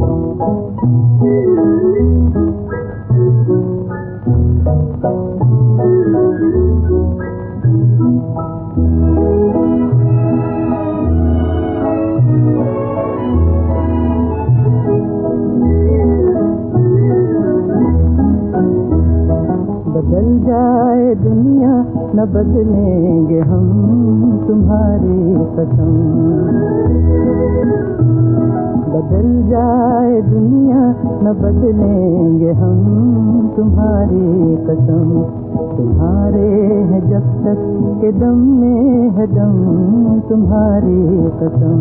बदल जाए दुनिया न बदलेंगे हम तुम्हारी कसम। बदल जाए दुनिया न बदलेंगे हम तुम्हारी कसम। तुम्हारे हैं जब तक के दम में है दम तुम्हारी कसम।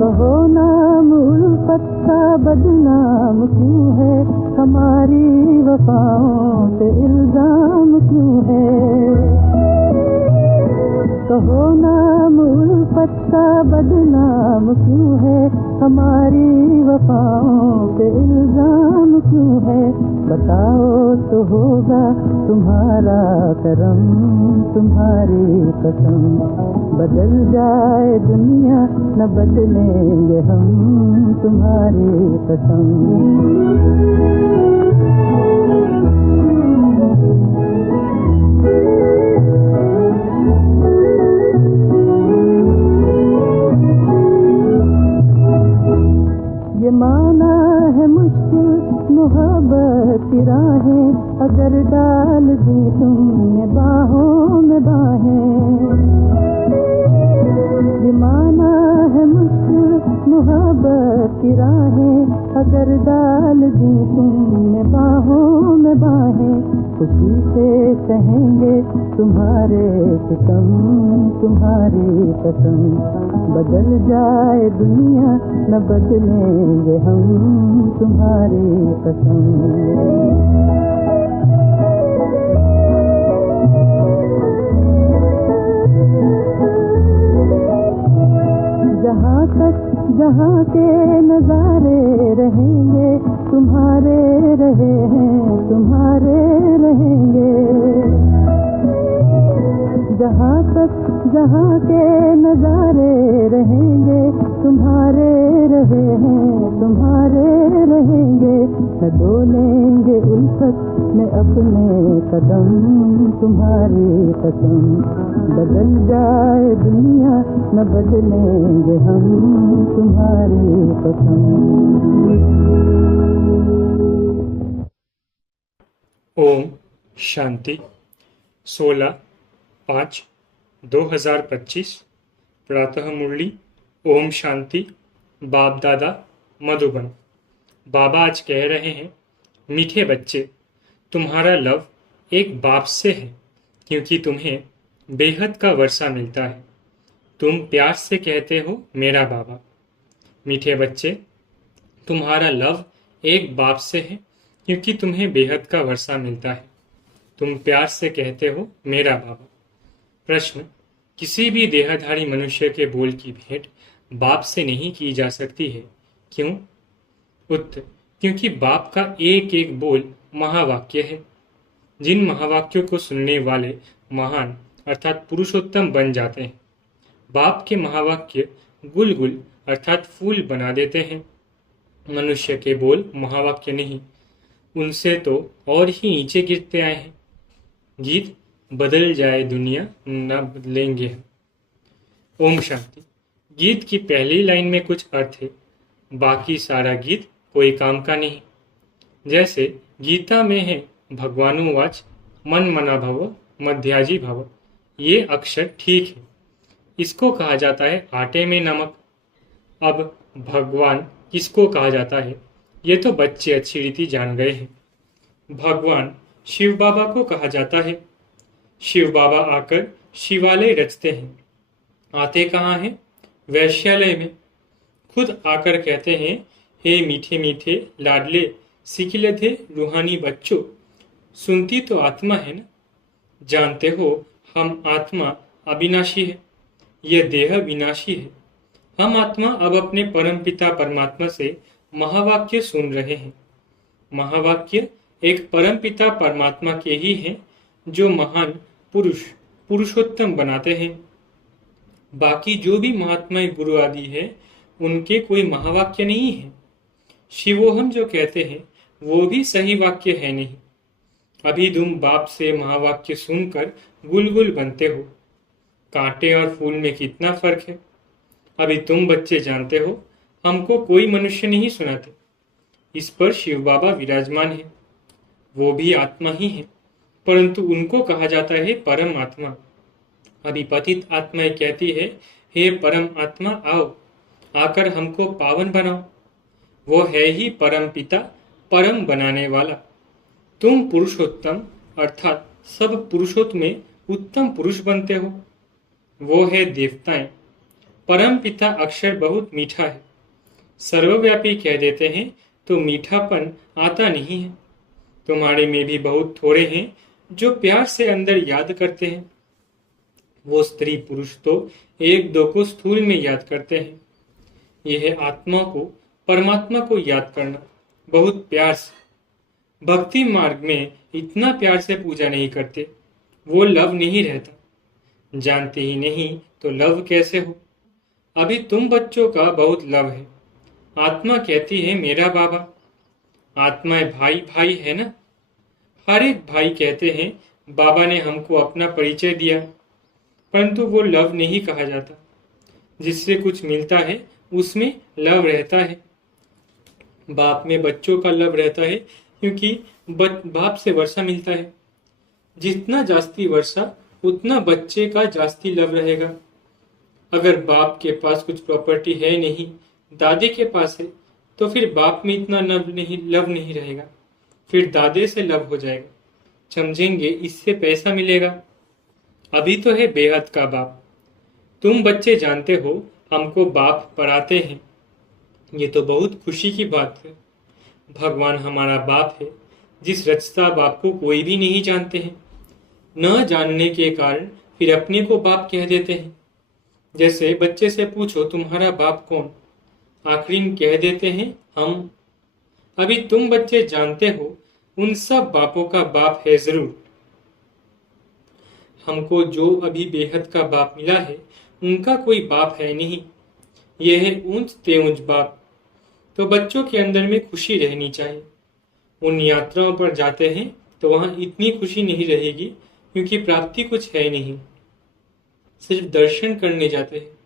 कहो नाम उल्फत का बदनाम क्यों है, हमारी वफाओं पे इल्जाम क्यों है। कहो नाम उल्फत का बदनाम क्यों है, हमारी वफाओं पे इल्जाम क्यों है। बताओ तो होगा तुम्हारा करम तुम्हारी कसम। बदल जाए दुनिया न बदलेंगे हम तुम्हारी कसम। ये माना है मुश्किल मोहब्बत की राहें, अगर डाल दी तुमने बाहों में बाहें। ये माना है मुश्किल मोहब्बत की राहें, अगर डाल दी तुमने बाहों में बाहें। खुशी से कहेंगे तुम्हारे सितम तुम्हारी कसम। बदल जाए दुनिया न बदलेंगे हम तुम्हारी कसम। जहाँ तक जहाँ के नजारे रहेंगे तुम्हारे रहे हैं तुम्हारे रहेंगे। जहाँ तक जहाँ के नजारे रहेंगे तुम्हारे रहे हैं तुम्हारे रहेंगे। न डोलेंगे उल्फत में अपने कदम तुम्हारी कसम। बदल जाए दुनिया न बदलेंगे हम तुम्हारी कसम। ओम शांति। 16/5/2025 प्रातः मुरली। ओम शांति। बाप दादा मधुबन। बाबा आज कह रहे हैं, मीठे बच्चे, तुम्हारा लव एक बाप से है क्योंकि तुम्हें बेहद का वर्षा मिलता है। तुम प्यार से कहते हो मेरा बाबा। मीठे बच्चे, तुम्हारा लव एक बाप से है क्योंकि तुम्हें बेहद का वर्षा मिलता है। तुम प्यार से कहते हो मेरा बाबा। प्रश्न, किसी भी देहधारी मनुष्य के बोल की भेंट बाप से नहीं की जा सकती है, क्यों? उत्तर, क्योंकि बाप का एक एक बोल महावाक्य है। जिन महावाक्यों को सुनने वाले महान अर्थात पुरुषोत्तम बन जाते हैं। बाप के महावाक्य गुलगुल अर्थात फूल बना देते हैं। मनुष्य के बोल महावाक्य नहीं, उनसे तो और ही नीचे गिरते आए हैं। गीत, बदल जाए दुनिया न बदलेंगे हम। ओम शांति। गीत की पहली लाइन में कुछ अर्थ है, बाकी सारा गीत कोई काम का नहीं। जैसे गीता में है भगवानुवाच मन मना भव मध्याजी भव। ये अक्षर ठीक है, इसको कहा जाता है आटे में नमक। अब भगवान किसको कहा जाता है, ये तो बच्चे अच्छी रीति जान गए हैं। भगवान शिव बाबा को कहा जाता है। शिव बाबा आकर शिवालय रचते हैं। आते कहाँ हैं? वैश्यालय में। खुद आकर कहते हैं, हे मीठे मीठे लाडले सिकिलधे रूहानी बच्चों, सुनती तो आत्मा है ना। जानते हो हम आत्मा अविनाशी है, यह देह विनाशी है। हम आत्मा अब अपने परमपिता परमात्मा से महावाक्य सुन रहे हैं। महावाक्य एक परमपिता परमात्मा के ही हैं जो महान पुरुष पुरुषोत्तम बनाते हैं। बाकी जो भी महात्मा गुरु आदि है उनके कोई महावाक्य नहीं है। शिवोहम जो कहते हैं वो भी सही वाक्य है नहीं। अभी तुम बाप से महावाक्य सुनकर गुलगुल बनते हो। कांटे और फूल में कितना फर्क है। अभी तुम बच्चे जानते हो हमको कोई मनुष्य नहीं सुनाते। इस पर शिव बाबा विराजमान है। वो भी आत्मा ही है, परंतु उनको कहा जाता है परम आत्मा। अभी पतित आत्माएं कहती है, हे परम आत्मा आओ, आकर हमको पावन बनाओ। वो है ही परम पिता, परम बनाने वाला। तुम पुरुषोत्तम अर्थात सब पुरुषों में उत्तम पुरुष बनते हो। वो है देवताएं। परम पिता अक्षर बहुत मीठा है। सर्वव्यापी कह देते हैं तो मीठापन आता नहीं है। तुम्हारे में भी बहुत थोड़े हैं जो प्यार से अंदर याद करते हैं। वो स्त्री पुरुष तो एक दो को स्थूल में याद करते हैं। यह आत्मा को परमात्मा को याद करना बहुत प्यार से। भक्ति मार्ग में इतना प्यार से पूजा नहीं करते। वो लव नहीं रहता। जानते ही नहीं तो लव कैसे हो। अभी तुम बच्चों का बहुत लव है। आत्मा कहती है मेरा बाबा। आत्मा भाई भाई है ना। हर एक भाई कहते हैं बाबा ने हमको अपना परिचय दिया, परंतु वो लव नहीं कहा जाता। जिससे कुछ मिलता है उसमें लव रहता है। बाप में बच्चों का लव रहता है क्योंकि बाप से वर्षा मिलता है। जितना जास्ती वर्षा उतना बच्चे का जास्ती लव रहेगा। अगर बाप के पास कुछ प्रॉपर्टी है नहीं, दादे के पास है, तो फिर बाप में इतना लव नहीं रहेगा। फिर दादे से लव हो जाएगा। समझेंगे इससे पैसा मिलेगा। अभी तो है बेहद का बाप। तुम बच्चे जानते हो हमको बाप पढ़ाते हैं। ये तो बहुत खुशी की बात है। भगवान हमारा बाप है। जिस रचता बाप को कोई भी नहीं जानते हैं। न जानने के कारण फिर अपने को बाप कह देते हैं। जैसे बच्चे से पूछो तुम्हारा बाप कौन, आखिरी में कह देते हैं हम। अभी तुम बच्चे जानते हो उन सब बापों का बाप है जरूर। हमको जो अभी बेहद का बाप मिला है उनका कोई बाप है नहीं। यह है ऊंच ते ऊंच बाप। तो बच्चों के अंदर में खुशी रहनी चाहिए। उन यात्राओं पर जाते हैं तो वहां इतनी खुशी नहीं रहेगी क्योंकि प्राप्ति कुछ है नहीं। सिर्फ दर्शन करने जाते हैं।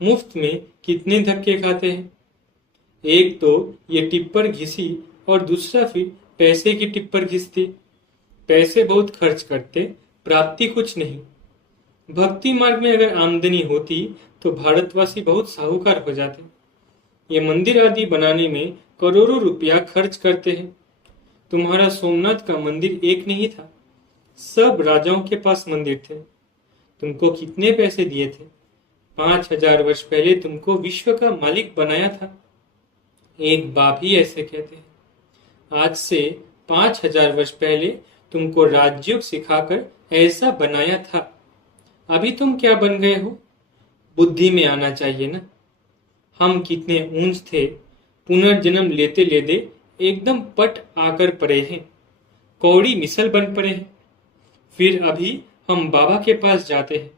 मुफ्त में कितने धक्के खाते हैं। एक तो ये टिप्पर घिसी और दूसरा फिर पैसे की टिप्पर घिसती। पैसे बहुत खर्च करते, प्राप्ति कुछ नहीं। भक्ति मार्ग में अगर आमदनी होती तो भारतवासी बहुत साहूकार हो जाते। ये मंदिर आदि बनाने में करोड़ों रुपया खर्च करते हैं। तुम्हारा सोमनाथ का मंदिर एक नहीं था। सब राजाओं के पास मंदिर थे। तुमको कितने पैसे दिए थे। 5000 वर्ष पहले तुमको विश्व का मालिक बनाया था। एक बाप ही ऐसे कहते हैं। आज से 5000 वर्ष पहले तुमको राजयोग सिखाकर ऐसा बनाया था। अभी तुम क्या बन गए हो। बुद्धि में आना चाहिए ना। हम कितने ऊंच थे। पुनर्जन्म लेते लेते एकदम पट आकर पड़े हैं। कौड़ी मिसल बन पड़े हैं। फिर अभी हम बाबा के पास जाते हैं।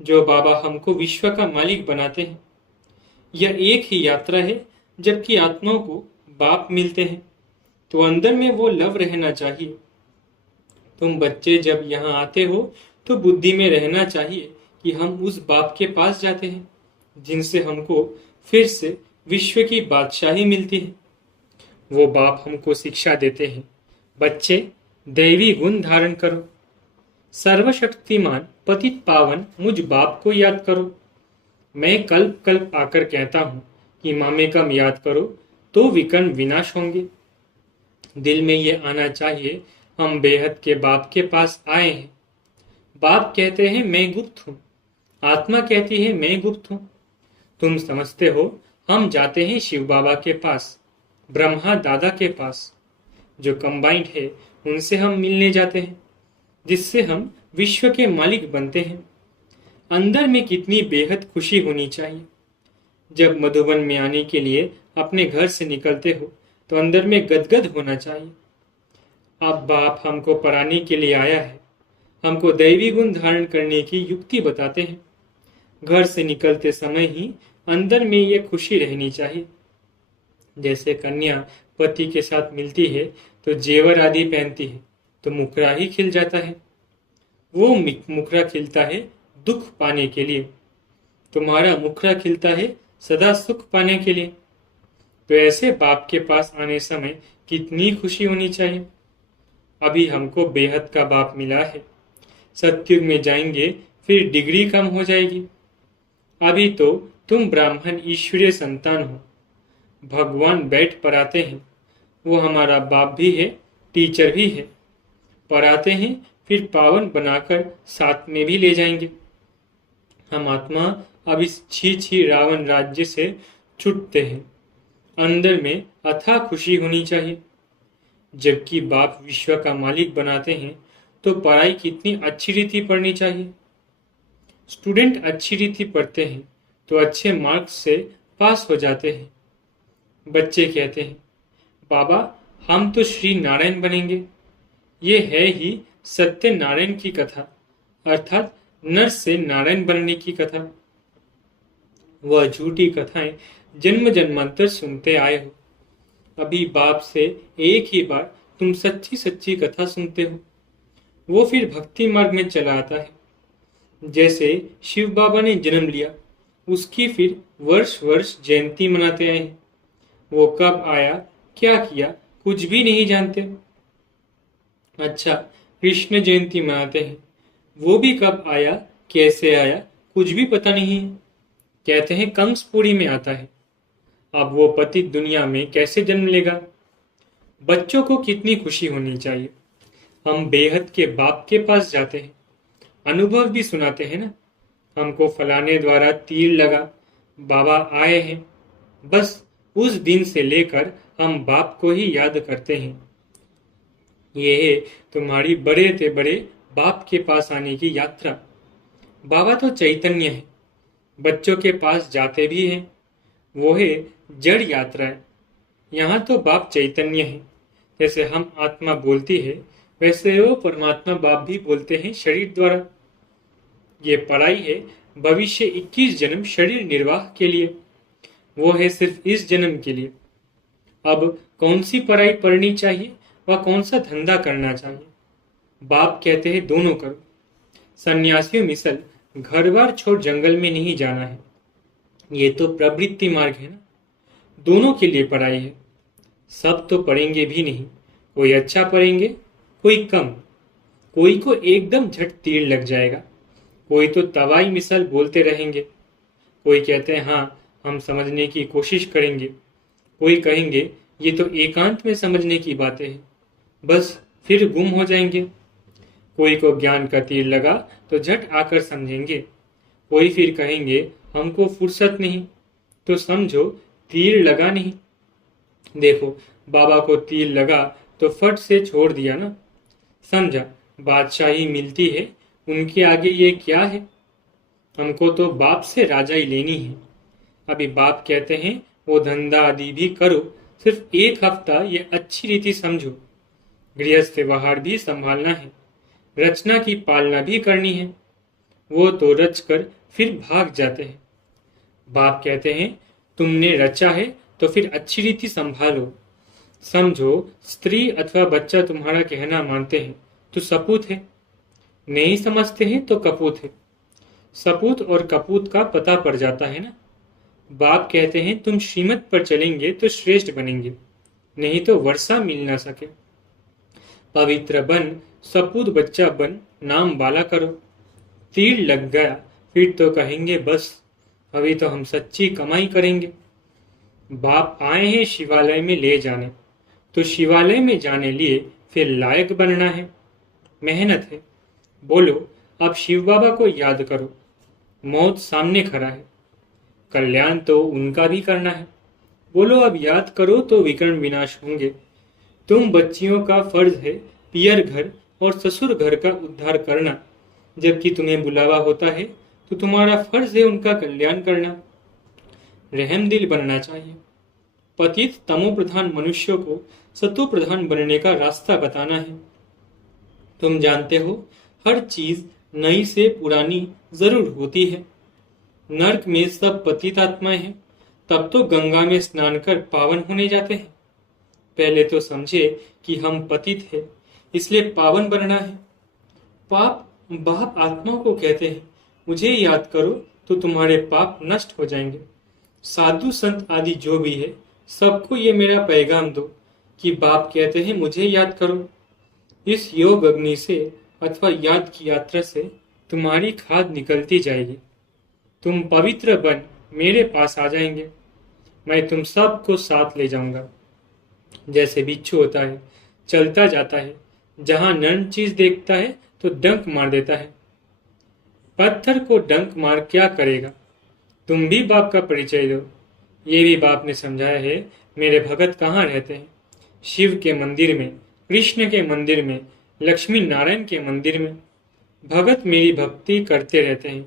जो बाबा हमको विश्व का मालिक बनाते हैं। यह एक ही यात्रा है। जबकि आत्माओं को बाप मिलते हैं तो अंदर में वो लव रहना चाहिए। तुम बच्चे जब यहाँ आते हो तो बुद्धि में रहना चाहिए कि हम उस बाप के पास जाते हैं जिनसे हमको फिर से विश्व की बादशाही मिलती है। वो बाप हमको शिक्षा देते हैं, बच्चे दैवी गुण धारण करो। सर्वशक्तिमान पतित पावन मुझ बाप को याद करो। मैं कल्प कल्प आकर कहता हूं कि मामे कम याद करो तो विकर्म विनाश होंगे। दिल में ये आना चाहिए हम बेहद के बाप के पास आए हैं। बाप कहते हैं मैं गुप्त हूं। आत्मा कहती है मैं गुप्त हूं। तुम समझते हो हम जाते हैं शिव बाबा के पास, ब्रह्मा दादा के पास। जो कंबाइंड है उनसे हम मिलने जाते हैं जिससे हम विश्व के मालिक बनते हैं। अंदर में कितनी बेहद खुशी होनी चाहिए। जब मधुबन में आने के लिए अपने घर से निकलते हो तो अंदर में गदगद होना चाहिए। अब बाप हमको पढ़ाने के लिए आया है। हमको दैवी गुण धारण करने की युक्ति बताते हैं। घर से निकलते समय ही अंदर में ये खुशी रहनी चाहिए। जैसे कन्या पति के साथ मिलती है तो जेवर आदि पहनती है तो मुखड़ा ही खिल जाता है। वो मुखड़ा खिलता है दुख पाने के लिए, तुम्हारा मुखड़ा खिलता है सदा सुख पाने के लिए। तो ऐसे बाप के पास आने समय कितनी खुशी होनी चाहिए। अभी हमको बेहद का बाप मिला है, सत्युग में जाएंगे फिर डिग्री कम हो जाएगी। अभी तो तुम ब्राह्मण ईश्वरीय संतान हो, भगवान बैठ पढ़ाते हैं, वो हमारा बाप भी है, टीचर भी है। पढ़ाते हैं फिर पावन बनाकर साथ में भी ले जाएंगे। हम आत्मा अब इस छी रावण राज्य से छूटते हैं। अंदर में अथाह खुशी होनी चाहिए। जबकि बाप विश्व का मालिक बनाते हैं तो पढ़ाई कितनी अच्छी रीति पढ़नी चाहिए। स्टूडेंट अच्छी रीति पढ़ते हैं तो अच्छे मार्क्स से पास हो जाते हैं। बच्चे कहते हैं बाबा हम तो श्री नारायण बनेंगे। ये है ही सत्य नारायण की कथा, अर्थात नर से नारायण बनने की कथा। वह झूठी कथाएं जन्म जन्मांतर सुनते आए हो। अभी बाप से एक ही बार तुम सच्ची सच्ची कथा सुनते हो, वो फिर भक्ति मार्ग में चला आता है। जैसे शिव बाबा ने जन्म लिया, उसकी फिर वर्ष वर्ष जयंती मनाते आए हैं। वो कब आया, क्या किया, कुछ भी नहीं जानते। अच्छा, कृष्ण जयंती मनाते हैं, वो भी कब आया, कैसे आया, कुछ भी पता नहीं है। कहते हैं कंसपुरी में आता है। अब वो पतित दुनिया में कैसे जन्म लेगा। बच्चों को कितनी खुशी होनी चाहिए। हम बेहद के बाप के पास जाते हैं, अनुभव भी सुनाते हैं ना। हमको फलाने द्वारा तीर लगा, बाबा आए हैं। बस उस दिन से लेकर हम बाप को ही याद करते हैं। ये है तुम्हारी बड़े से बड़े बाप के पास आने की यात्रा। बाबा तो चैतन्य है, बच्चों के पास जाते भी हैं, वो है जड़ यात्रा है। यहाँ तो बाप चैतन्य है। जैसे हम आत्मा बोलती है वैसे वो परमात्मा बाप भी बोलते हैं शरीर द्वारा। ये पढ़ाई है भविष्य 21 जन्म शरीर निर्वाह के लिए, वो है सिर्फ इस जन्म के लिए। अब कौन सी पढ़ाई पढ़नी चाहिए व कौन सा धंधा करना चाहिए। बाप कहते हैं दोनों करो। सन्यासियों मिसल घर बार छोड़ जंगल में नहीं जाना है। ये तो प्रवृत्ति मार्ग है ना। दोनों के लिए पढ़ाई है। सब तो पढ़ेंगे भी नहीं, कोई अच्छा पढ़ेंगे, कोई कम। कोई को एकदम झट तीर लग जाएगा, कोई तो तवाई मिसाल बोलते रहेंगे। कोई कहते हैं हाँ हम समझने की कोशिश करेंगे, कोई कहेंगे ये तो एकांत में समझने की बातें हैं, बस फिर गुम हो जाएंगे। कोई को ज्ञान का तीर लगा तो झट आकर समझेंगे। कोई फिर कहेंगे हमको फुर्सत नहीं, तो समझो तीर लगा नहीं। देखो बाबा को तीर लगा तो फट से छोड़ दिया ना, समझा बादशाही मिलती है, उनके आगे ये क्या है। हमको तो बाप से राजाई लेनी है। अभी बाप कहते हैं वो धंधा आदि भी करो, सिर्फ एक हफ्ता ये अच्छी रीति समझो। गृहस्थ व्यवहार भी संभालना है, रचना की पालना भी करनी है। वो तो रच कर फिर भाग जाते हैं। बाप कहते हैं तुमने रचा है तो फिर अच्छी रीति संभालो। समझो स्त्री अथवा बच्चा तुम्हारा कहना मानते हैं तो सपूत है, नहीं समझते हैं तो कपूत है। सपूत और कपूत का पता पड़ जाता है ना। बाप कहते हैं तुम श्रीमत पर चलेंगे तो श्रेष्ठ बनेंगे, नहीं तो वर्षा मिल ना सके। पवित्र बन, सपूत बच्चा बन, नाम वाला करो। तीर लग गया फिर तो कहेंगे बस अभी तो हम सच्ची कमाई करेंगे। बाप आए हैं शिवालय में ले जाने, तो शिवालय में जाने लिए फिर लायक बनना है, मेहनत है। बोलो अब शिव बाबा को याद करो, मौत सामने खड़ा है, कल्याण तो उनका भी करना है। बोलो अब याद करो तो विकर्ण विनाश होंगे। तुम बच्चियों का फर्ज है पियर घर और ससुर घर का उद्धार करना, जबकि तुम्हें बुलावा होता है तो तुम्हारा फर्ज है उनका कल्याण करना। रहम दिल बनना चाहिए। पतित तमो प्रधान मनुष्यों को सतो प्रधान बनने का रास्ता बताना है। तुम जानते हो हर चीज नई से पुरानी जरूर होती है। नर्क में सब पतित आत्माएं हैं, तब तो गंगा में स्नान कर पावन होने जाते हैं। पहले तो समझे कि हम पतित हैं, इसलिए पावन बनना है। पाप बाप आत्मा को कहते हैं, मुझे याद करो तो तुम्हारे पाप नष्ट हो जाएंगे। साधु संत आदि जो भी है, सबको ये मेरा पैगाम दो कि बाप कहते हैं मुझे याद करो। इस योग अग्नि से अथवा याद की यात्रा से तुम्हारी खाद निकलती जाएगी। तुम पवित्र बन मेरे पास आ जाएंगे। मैं तुम सबको साथ ले जाऊंगा। जैसे बिच्छू होता है, चलता जाता है, जहां नर्म चीज देखता है तो डंक मार देता है। पत्थर को डंक मार क्या करेगा? तुम भी बाप का परिचय दो। ये भी बाप ने समझाया है। मेरे भगत कहाँ रहते हैं? शिव के मंदिर में, कृष्ण के मंदिर में, लक्ष्मी नारायण के मंदिर में। भगत मेरी भक्ति करते रहते हैं।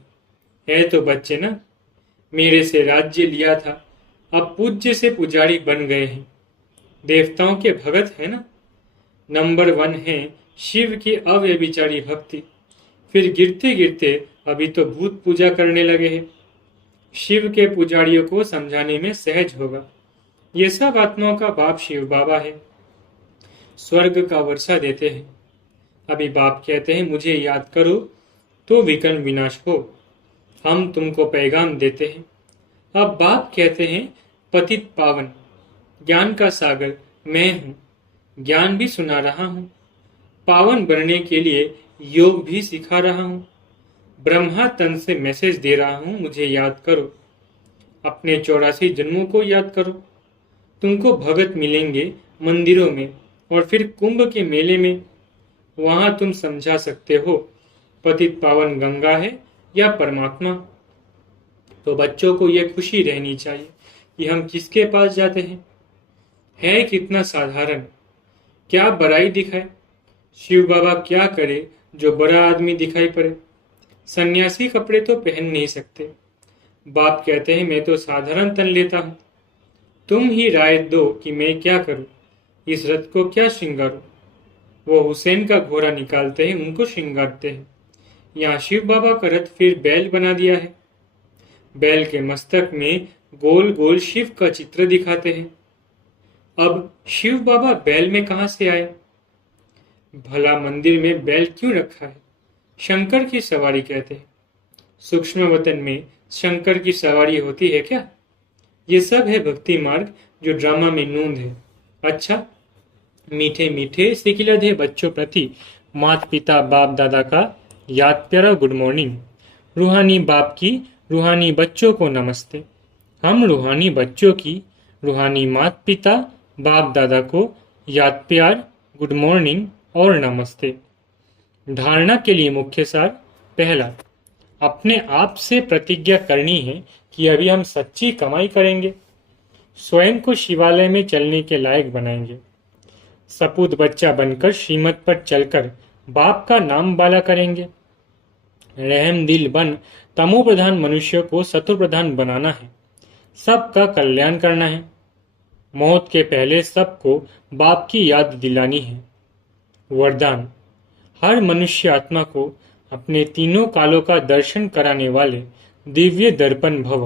है तो बच्चे ना, मेरे से राज्य लिया था, अब पूज्य से पुजारी बन गए हैं। देवताओं के भगत है ना। नंबर 1 है शिव की अव्यभिचारी भक्ति। फिर गिरते गिरते अभी तो भूत पूजा करने लगे हैं। शिव के पुजारियों को समझाने में सहज होगा। ये सब आत्माओं का बाप शिव बाबा है। स्वर्ग का वर्षा देते हैं। अभी बाप कहते हैं मुझे याद करो तो विकर्ण विनाश हो। हम तुमको पैगाम देते हैं। अब बाप कहते हैं पतित पावन, ज्ञान का सागर मैं हूं। ज्ञान भी सुना रहा हूं, पावन बनने के लिए योग भी सिखा रहा हूं। ब्रह्मा तन से मैसेज दे रहा हूं, मुझे याद करो। अपने 84 जन्मों को याद करो। तुमको भगत मिलेंगे मंदिरों में और फिर कुंभ के मेले में। वहां तुम समझा सकते हो पतित पावन गंगा है या परमात्मा। तो बच्चों को यह खुशी रहनी चाहिए कि हम किसके पास जाते हैं। है कितना साधारण, क्या बड़ाई दिखाए। शिव बाबा क्या करे जो बड़ा आदमी दिखाई पड़े। सन्यासी कपड़े तो पहन नहीं सकते। बाप कहते हैं मैं तो साधारण तन लेता हूं। तुम ही राय दो कि मैं क्या करूं, इस रथ को क्या श्रृंगारूं। वो हुसैन का घोड़ा निकालते हैं, उनको श्रृंगारते हैं। यहाँ शिव बाबा का रथ फिर बैल बना दिया है। बैल के मस्तक में गोल गोल शिव का चित्र दिखाते हैं। अब शिव बाबा बैल में कहां से आए? भला मंदिर में बैल क्यों रखा है? शंकर की सवारी कहते हैं। सूक्ष्म वतन में शंकर की सवारी होती है क्या? ये सब है भक्ति मार्ग जो ड्रामा में नूंद है। अच्छा, मीठे मीठे सिकिलधे बच्चों प्रति माता पिता बाप दादा का याद प्यारा गुड मॉर्निंग। रूहानी बाप की रूहानी बच्चों को नमस्ते। हम रूहानी बच्चों की रूहानी माता पिता बाप दादा को याद प्यार गुड मॉर्निंग और नमस्ते। धारणा के लिए मुख्य सार। पहला, अपने आप से प्रतिज्ञा करनी है कि अभी हम सच्ची कमाई करेंगे, स्वयं को शिवालय में चलने के लायक बनाएंगे, सपूत बच्चा बनकर श्रीमत पर चलकर बाप का नाम बाला करेंगे, रहम दिल बन तमो प्रधान मनुष्य को सतो प्रधान बनाना है, सबका कल्याण करना है। मौत के पहले सबको बाप की याद दिलानी है। वरदान, हर मनुष्य आत्मा को अपने तीनों कालों का दर्शन कराने वाले दिव्य दर्पण भव।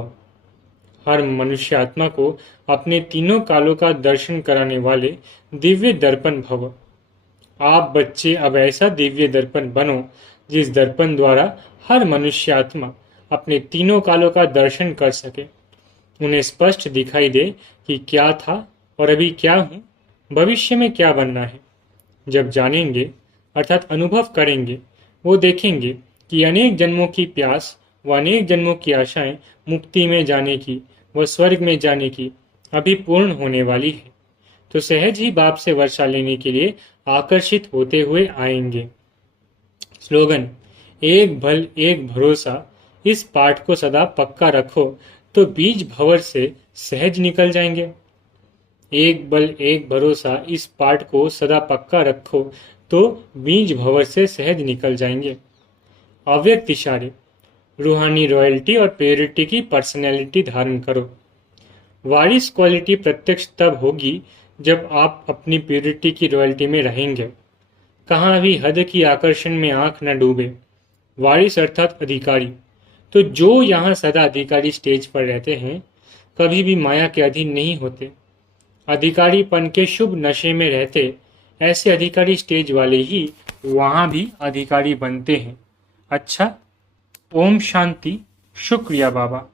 हर मनुष्य आत्मा को अपने तीनों कालों का दर्शन कराने वाले दिव्य दर्पण भव। आप बच्चे अब ऐसा दिव्य दर्पण बनो जिस दर्पण द्वारा हर मनुष्य आत्मा अपने तीनों कालों का दर्शन कर सके। उन्हें स्पष्ट दिखाई दे कि क्या था और अभी क्या हूं, भविष्य में क्या बनना है। जब जानेंगे अर्थात अनुभव करेंगे, वो देखेंगे कि अनेक जन्मों की प्यास व अनेक जन्मों की आशाएं मुक्ति में जाने की व स्वर्ग में जाने की अभी पूर्ण होने वाली है। तो सहज ही बाप से वर्षा लेने के लिए आकर्षित होते हुए आएंगे। स्लोगन, एक बल एक भरोसा। इस पाठ को सदा पक्का रखो तो बीज भंवर से सहज निकल जाएंगे। एक बल एक भरोसा, इस पाठ को सदा पक्का रखो तो बीज भंवर से सहज निकल जाएंगे। अव्यक्त इशारे, रूहानी रॉयल्टी और प्योरिटी की पर्सनैलिटी धारण करो। वारिस क्वालिटी प्रत्यक्ष तब होगी जब आप अपनी प्योरिटी की रॉयल्टी में रहेंगे। कहाँ भी हद की आकर्षण में आंख न डूबे। वारिस अर्थात अधिकारी, तो जो यहाँ सदा अधिकारी स्टेज पर रहते हैं कभी भी माया के अधीन नहीं होते। अधिकारीपन के शुभ नशे में रहते ऐसे अधिकारी स्टेज वाले ही वहाँ भी अधिकारी बनते हैं। अच्छा, ओम शांति। शुक्रिया बाबा।